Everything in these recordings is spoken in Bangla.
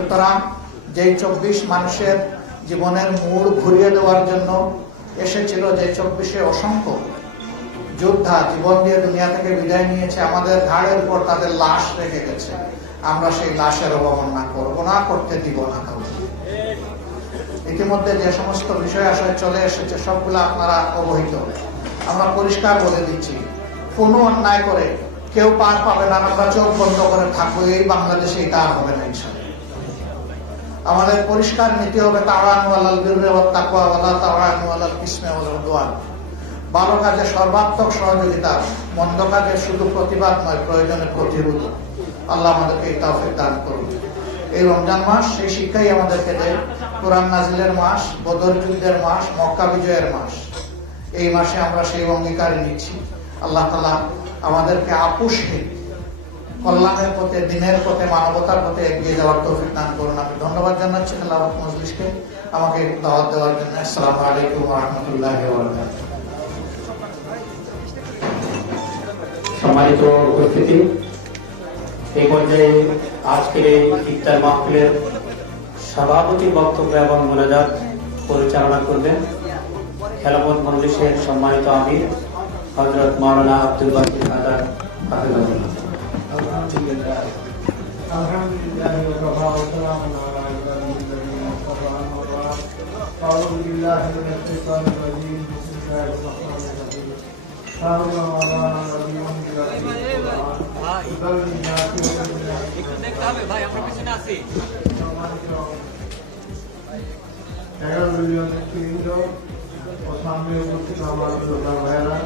সুতরাং যেই 24 মানুষের জীবনের মোড় ঘুরিয়ে দেওয়ার জন্য এসেছিল, যে 24 অসংখ্য যোদ্ধা জীবন দিয়ে দুনিয়া থেকে বিদায় নিয়েছে, আমাদের ঘাড়ের উপর তাদের লাশ রেখে গেছে, আমরা সেই লাশের অবমাননা করব না, করতে দিব না কাউকে। ইতিমধ্যে যে সমস্ত বিষয় আসলে চলে এসেছে সবগুলো আপনারা অবহিত। আমরা পরিষ্কার বলে দিচ্ছি, কোনো অন্যায় করে কেউ পার পাবে না, আমরা চোখ বন্ধ করে থাকবো, এই বাংলাদেশে এটা আর হবে না ইনশাআল্লাহ। আমাদের পরিষ্কার নীতি হবে তাওয়ানু আলাল বিররি ওয়াত তাকওয়া ওয়ালা তাওয়ানু আলাল ইসমি ওয়াল উদওয়ান। ভালো কাজে সর্বাত্মক সহযোগিতা, মন্দ কাজে শুধু প্রতিবাদ নয়, প্রয়োজনে প্রতিরোধ। আল্লাহ আমাদেরকে এই তৌফিক দান করুন। এই রমজান মাস সেই শিক্ষাই আমাদেরকে দেয়। কোরআন নাজিলের মাস, বদর যুদ্ধের মাস, মক্কা বিজয়ের মাস। এই মাসে আমরা সেই অঙ্গীকার নিচ্ছি। আল্লাহ তাআলা আমাদেরকে আপোষহীন কল্যাণের পথে, দিনের পথে, মানবতার পথে এগিয়ে যাওয়ার তৌফিক দান করুন। আমি ধন্যবাদ জানাচ্ছি খেলাফত মজলিসকে আমাকে দাওয়াত দেওয়ার জন্য। আসসালামু আলাইকুম ওয়া রাহমাতুল্লাহি ওয়া বারাকাতুহু। সম্মানিত উপস্থিতি, এই পর্যায়ে আজকের এই ইফতার মাহফিলের সভাপতি বক্তব্য এবং মোনাজাত পরিচালনা করবেন খেলাফত মজলিসের সম্মানিত আমির হযরত মাওলানা আব্দুল বাকির আজাদ হাফিজাহুল্লাহ। আলহামদুলিল্লাহ ওয়া সালামু আলা ইবাদিল্লাযিনা ইসতাফা আম্মা বা'দ। আউযু বিল্লাহি মিনাশ শাইতানির রাজীম। বিসমিল্লাহির রাহমানির রাহিম। সাল্লাল্লাহু আলা নবিয়্যিনা একটু দেখতে হবে ভাই, আমরা পিছনে আছি। 11 মিলিয়ন নেতৃবৃন্দ ও সামনে উপস্থিত আমার শ্রোতা ভাইয়েরা,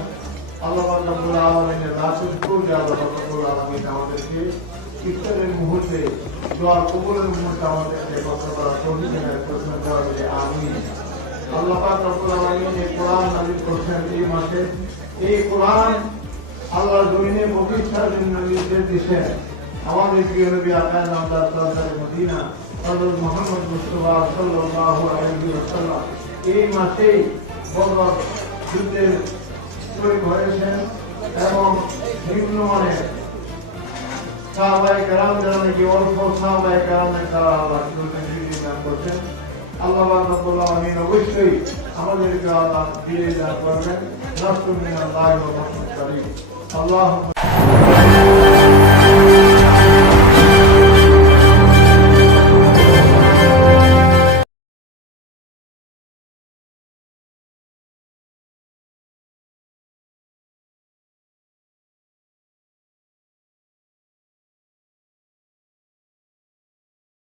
আল্লাহ রাব্বুল আলামিনের রাসূল আল্লাহ রাব্বুল আলামিন আমাদেরকে ইফতারের মুহূর্তে, দোয়া কবুলের মুহূর্তে আমাদেরকে কথা করার তৌফিক দান করুন। আমিন। আল্লাহ পাক রব্বুল আলামিন এই কোরআন নাযিল করেছেন এই মাসে। এই কোরআন আল্লাহর জমিনে প্রতিষ্ঠার জন্য নির্দেশ দিয়েছেন আমাদের প্রিয় নবী আকায়ে নামদার সরদারে মদিনা হযরত মুহাম্মদ মুস্তাফা সাল্লাল্লাহু আলাইহি ওয়াসাল্লাম এই মাসেই বদর যুদ্ধে শহীদ হয়েছেন এবং নিম্নমানের সাহাবায়ে কেরাম, যারা নাকি অল্প সাহাবায়ে কেরামের দ্বারা আল্লাহ দান করছেন। আল্লাহ রাব্বুল আলামিন অবশ্যই আমাদেরকে আল্লাহ দিয়ে দান করবেন। রাসূলুল্লাহ আল্লাহু আকবার। আল্লাহুম্মা